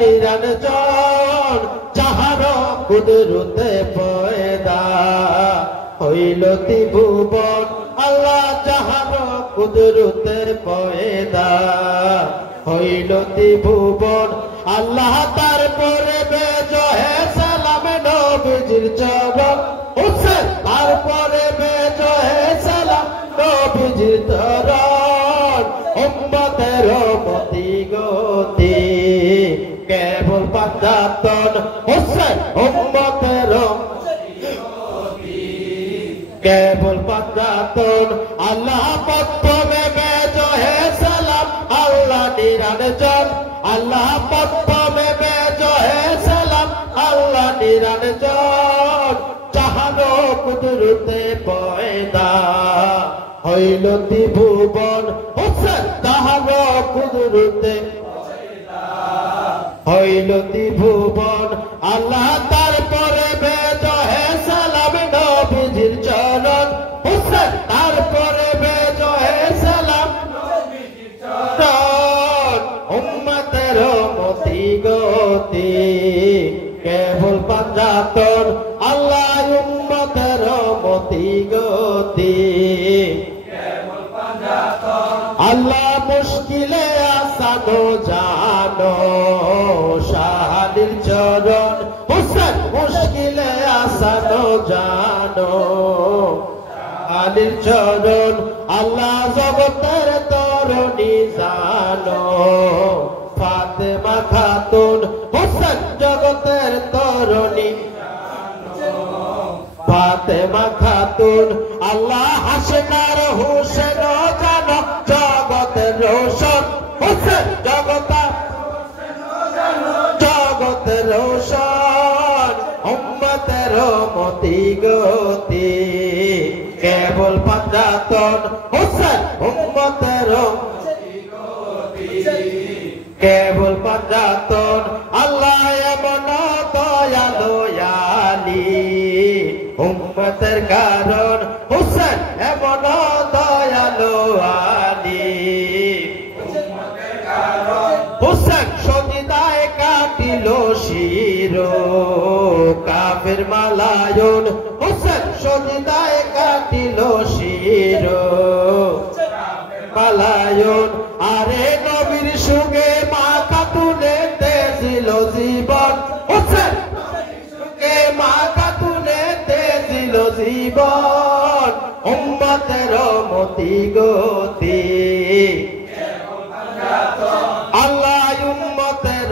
নিরঞ্জন যাহার কুদরতে পয়দা হইল ত্রিভুবন আল্লাহ যাহার কুদরতে পয়দা হইল ত্রিভুবন আল্লাহ তারপরে বেজহে সালাম নবীজির চরণ হুসেন তারপরে বেজহে সালাম নবীজির চরণ উম্মতের মতি গতি কেবল পাঞ্জাতন হুসেন উম্মতের কেবল পাঞ্জাতন আল্লাহ প্রথমে বেজহে সালাম আল্লাহ নিরঞ্জন আল্লাহ প্রথমে বেজহে সালাম আল্লাহ নিরঞ্জন যাহার কুদরতে পয়দা হইল ত্রিভুবন হুসেন তাহার কুদরতে হইল ত্রিভুবন আল্লাহ তারপরে বেজহে সালাম নবীজির চরণ হুসেন তারপরে বেজহে সালাম নবীজির চরণ উম্মতের মতি গতি কেবল পাঞ্জাতন আল্লাহ উম্মতের মতি গতি কেবল পাঞ্জাতন আল্লাহ মুশকিলে আসানো জানো শাহাদির চরণ হুসেন মুশকিলে আসানো জানো শাহাদির চরণ আল্লাহ জগতের তরুণী জানো ফাতেমা খাতুন হুসেন জগতের তরুণী ফাতেমা খাতুন আল্লাহ হাসনার হুসেন জানো জগতের রোশন হুসেন জগতের রোশন উম্মতের মতি গতি কেবল পাঞ্জাতন হুসেন উম্মতের কেবল পাঞ্জাতন আল্লাহ এমন দয়ালু আলী উম্মতের কারণ হুসেন এমন দয়ালু আলী উম্মতের কারণ হুসেন সজিদায় কাটিল শির কাফের মালায়ন হুসেন সজিদায় কাটিল শির মালায়ন আরে নবীর সুগে মাথা তুলে দিল জীবন হুসেন সুগে মাথা তুলে দিল জীবন উম্মতের মতি গতি আল্লাহ উম্মতের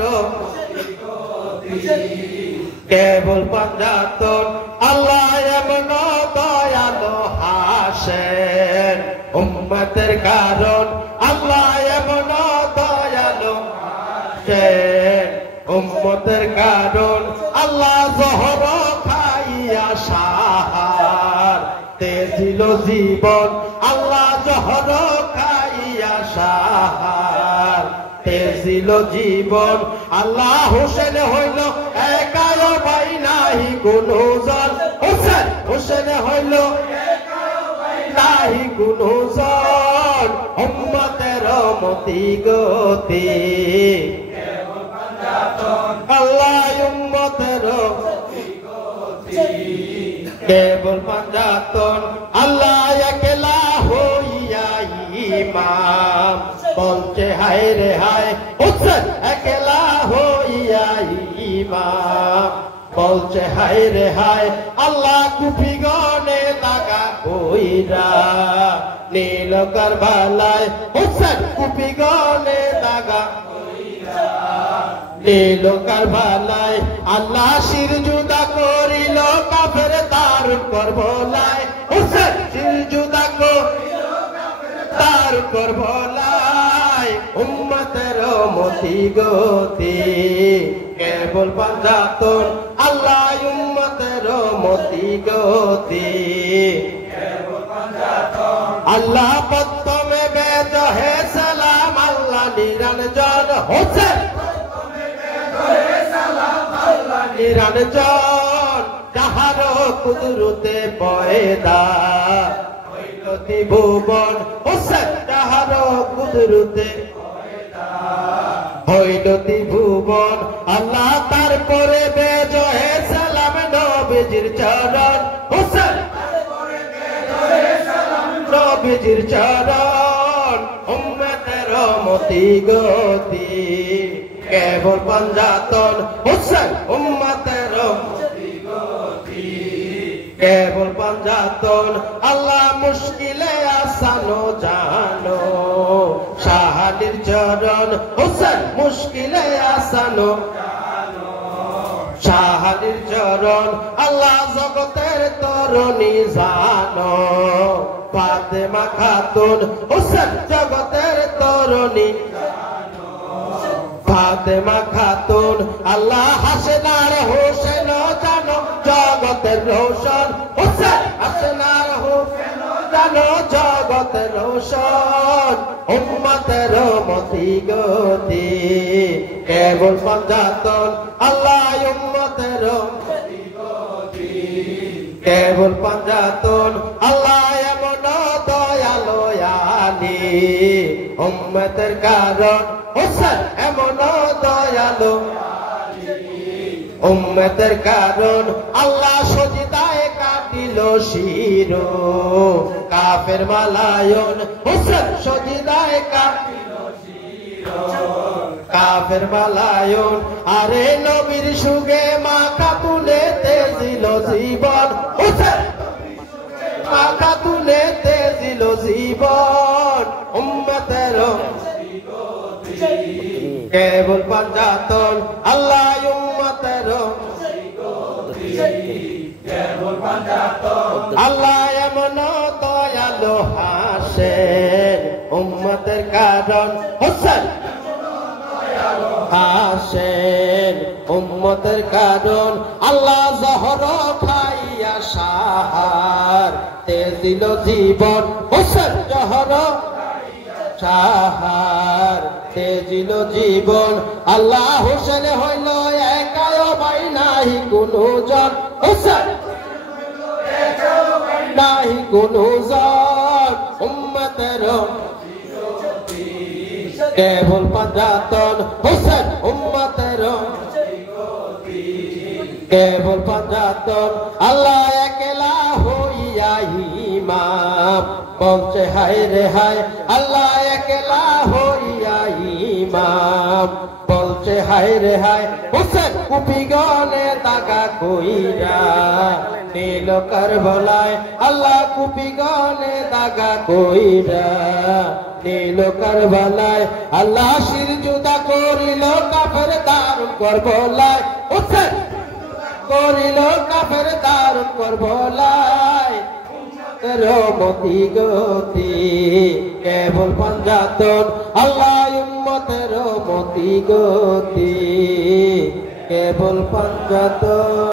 কেবল পাঞ্জাতন আল্লাহ এমন দয়ালু হাসেন উম্মতের কারণ আল্লাহ এমন দয়ালু হাসেন উম্মতের কারণ আল্লাহ জহর খাইয়া সাহার তেজিল জীবন আল্লাহ জহর খাইয়া সাহার তেজিল জীবন আল্লাহ হুসেন হইল একায় ভাই নাহি কোনো জন হুসেন হুসেন হইল নাহি কোনো জন উম্মতের মতি গতি আল্লাহ উম্মতের কেবল পাঞ্জাতন আল্লাহ একলা হইয়া ইমাম বলছে হায় রে হায় হুসেন একলা হইয়া ইমাম বলছে হায় রে হায় আল্লাহ কুফি গনে দাগা কইরা নীল কারবালায় হুসেন কুফি গনে দাগা নীল কারবালায় আল্লাহ শির জুদা করিল কাফের তার করবলায় হুসেন শির জুদা করিল তার করবলায় উম্মতের মতি গতি কেবল পাঞ্জাতন আল্লাহ উম্মতের মতি গতি কেবল পাঞ্জাতন আল্লাহ প্রথমে বেজহে সালাম আল্লাহ নিরঞ্জন হুসেন নিরঞ্জন যাহার কুদরতে পয়দা হইল ত্রিভুবন হুসেন যাহার কুদরতে পয়দা হইল ত্রিভুবন পরে বেজয়ে সালাম নবীজির চরণ হোসেন নবীজির চরণ উম্মতের মতি গতি কেবল পাঞ্জাতন হোসেন উম্মতের কেবল পাঞ্জাতন আল্লাহ মুশকিলে আসানো জানো শাহালির চরণ হোসেন মুশকিলে আসানো শাহালির চরণ আল্লাহ জগতের তরুণী জানো ফাতেমা খাতুন হোসেন জগতের তরুণী ফাতেমা খাতুন আল্লাহ হাসেনার হোসেন জানো জগতের রোশন হোসেন হাসেনার হোসেন জানো জগতের রোশন উম্মতের মতি গতি কেবল পাঞ্জাতন আল্লাহ উম্মতের মতি গতি কেবল পাঞ্জাতন আল্লাহ এমন দয়ালো আলী উম্মতের কারণ হোসেন এমন দয়ালো উম্মতের কারণ আল্লাহ সজিদায় কাটিল শিরো কাফের মালায়ন হোসেন সজিদায় কাটিল শিরো কাফের মালায়ন আরে নবীর সুগে মা খাতুনে তেজিল জীবন হোসেন মা খাতুনে তেজিল জীবন উম্মতের কেবল পাঞ্জাতন আল্লাহ উম্মতের আল্লাহ এমন দয়ালো হাসেন উম্মতের কারণ হোসেন হাসেন উম্মতের কারণ আল্লাহ জহর খাইয়া সাহার তেজিল জীবন হোসেন জহর সাহার তেজিল জীবন আল্লাহ হোসেন হইল একায় ভাই নাহি কোনো জন হোসেন নাহি কোনো জন উম্মতের কেবল পাঞ্জাতন হোসেন উম্মতের কেবল পাঞ্জাতন আল্লাহ একলা হইয়া ইমাম বলছে হায় রে হায় আল্লাহ একলা হইয়া ইমাম বলছে হায় রে হায় হোসেন কুপি গনে দাগা কইরা নীল কারবালায় আল্লাহ কুপি গনে দাগা কইরা নীল কারবালায় আল্লাহ শির জুদা করিল কাফের দারুণ করবলায় হোসেন করিল কাফের দারুণ করবলায় মতি গতি কেবল পাঞ্জাতন আল্লাহ উম্মতের মতি গতি কেবল পাঞ্জাতন।